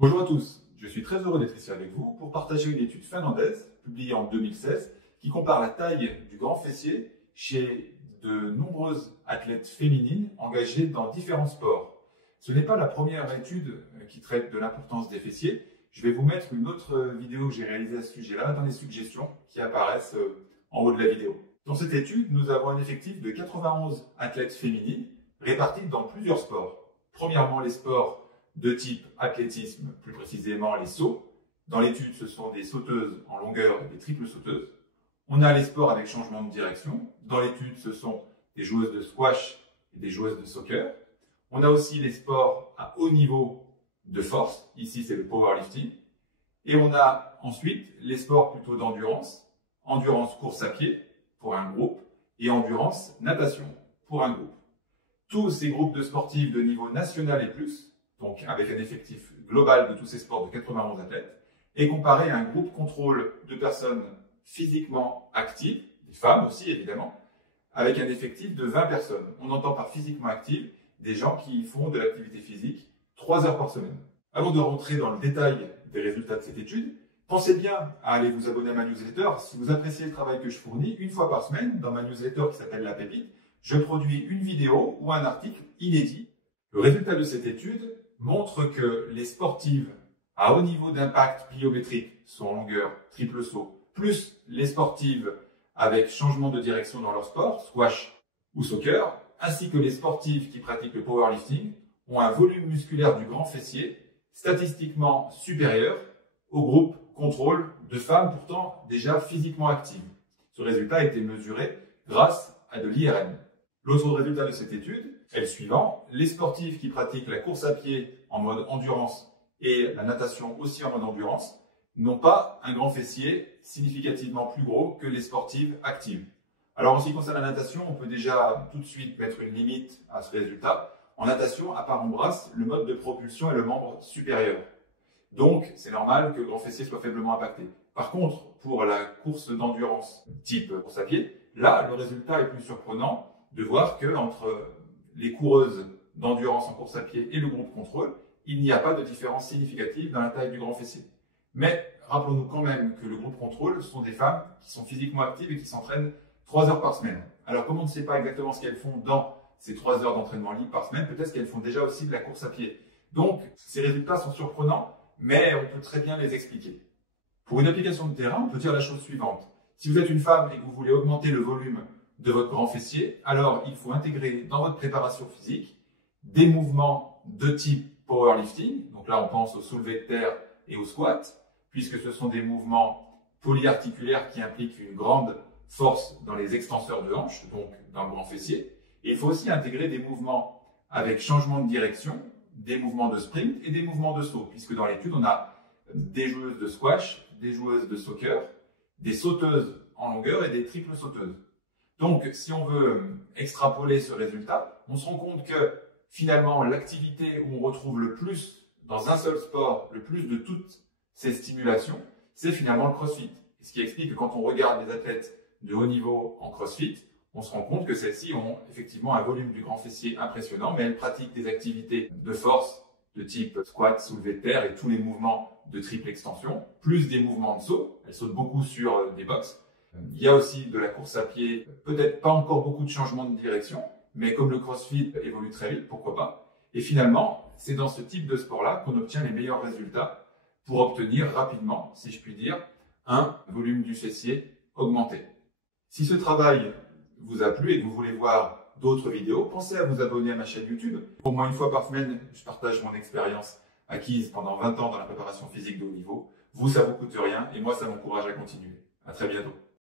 Bonjour à tous, je suis très heureux d'être ici avec vous pour partager une étude finlandaise publiée en 2016 qui compare la taille du grand fessier chez de nombreuses athlètes féminines engagées dans différents sports. Ce n'est pas la première étude qui traite de l'importance des fessiers. Je vais vous mettre une autre vidéo que j'ai réalisée à ce sujet-là dans les suggestions qui apparaissent en haut de la vidéo. Dans cette étude, nous avons un effectif de 91 athlètes féminines répartis dans plusieurs sports. Premièrement, les sports de type athlétisme, plus précisément les sauts. Dans l'étude, ce sont des sauteuses en longueur et des triples sauteuses. On a les sports avec changement de direction. Dans l'étude, ce sont des joueuses de squash et des joueuses de soccer. On a aussi les sports à haut niveau de force. Ici, c'est le powerlifting. Et on a ensuite les sports plutôt d'endurance. Endurance course à pied pour un groupe et endurance natation pour un groupe. Tous ces groupes de sportifs de niveau national et plus, donc avec un effectif global de tous ces sports de 91 athlètes, est comparé à un groupe contrôle de personnes physiquement actives, des femmes aussi évidemment, avec un effectif de 20 personnes. On entend par physiquement actives des gens qui font de l'activité physique 3 heures par semaine. Avant de rentrer dans le détail des résultats de cette étude, pensez bien à aller vous abonner à ma newsletter. Si vous appréciez le travail que je fournis, une fois par semaine, dans ma newsletter qui s'appelle La Pépite, je produis une vidéo ou un article inédit. Le résultat de cette étude montre que les sportives à haut niveau d'impact pliométrique, saut en longueur, triple saut, plus les sportives avec changement de direction dans leur sport, squash ou soccer, ainsi que les sportives qui pratiquent le powerlifting, ont un volume musculaire du grand fessier statistiquement supérieur au groupe contrôle de femmes pourtant déjà physiquement actives. Ce résultat a été mesuré grâce à de l'IRM. L'autre résultat de cette étude est le suivant. Les sportifs qui pratiquent la course à pied en mode endurance et la natation aussi en mode endurance n'ont pas un grand fessier significativement plus gros que les sportives actives. Alors en ce qui concerne la natation, on peut déjà tout de suite mettre une limite à ce résultat. En natation, à part embrasse, le mode de propulsion est le membre supérieur. Donc c'est normal que le grand fessier soit faiblement impacté. Par contre, pour la course d'endurance type course à pied, là le résultat est plus surprenant de voir que entre les coureuses d'endurance en course à pied et le groupe contrôle, il n'y a pas de différence significative dans la taille du grand fessier. Mais rappelons-nous quand même que le groupe contrôle sont des femmes qui sont physiquement actives et qui s'entraînent 3 heures par semaine. Alors comme on ne sait pas exactement ce qu'elles font dans ces 3 heures d'entraînement libre par semaine, peut-être qu'elles font déjà aussi de la course à pied. Donc ces résultats sont surprenants, mais on peut très bien les expliquer. Pour une application de terrain, on peut dire la chose suivante. Si vous êtes une femme et que vous voulez augmenter le volume de votre grand fessier, alors il faut intégrer dans votre préparation physique des mouvements de type powerlifting. Donc là, on pense au soulevé de terre et au squat, puisque ce sont des mouvements polyarticulaires qui impliquent une grande force dans les extenseurs de hanches, donc dans le grand fessier. Et il faut aussi intégrer des mouvements avec changement de direction, des mouvements de sprint et des mouvements de saut, puisque dans l'étude, on a des joueuses de squash, des joueuses de soccer, des sauteuses en longueur et des triples sauteuses. Donc, si on veut extrapoler ce résultat, on se rend compte que finalement, l'activité où on retrouve le plus dans un seul sport, le plus de toutes ces stimulations, c'est finalement le crossfit. Ce qui explique que quand on regarde les athlètes de haut niveau en crossfit, on se rend compte que celles-ci ont effectivement un volume du grand fessier impressionnant, mais elles pratiquent des activités de force de type squat, soulevé de terre et tous les mouvements de triple extension, plus des mouvements de saut. Elles sautent beaucoup sur des box. Il y a aussi de la course à pied, peut-être pas encore beaucoup de changements de direction, mais comme le crossfit évolue très vite, pourquoi pas. Et finalement, c'est dans ce type de sport-là qu'on obtient les meilleurs résultats pour obtenir rapidement, si je puis dire, un volume du fessier augmenté. Si ce travail vous a plu et que vous voulez voir d'autres vidéos, pensez à vous abonner à ma chaîne YouTube. Au moins une fois par semaine, je partage mon expérience acquise pendant 20 ans dans la préparation physique de haut niveau. Vous, ça vous coûte rien et moi, ça m'encourage à continuer. À très bientôt.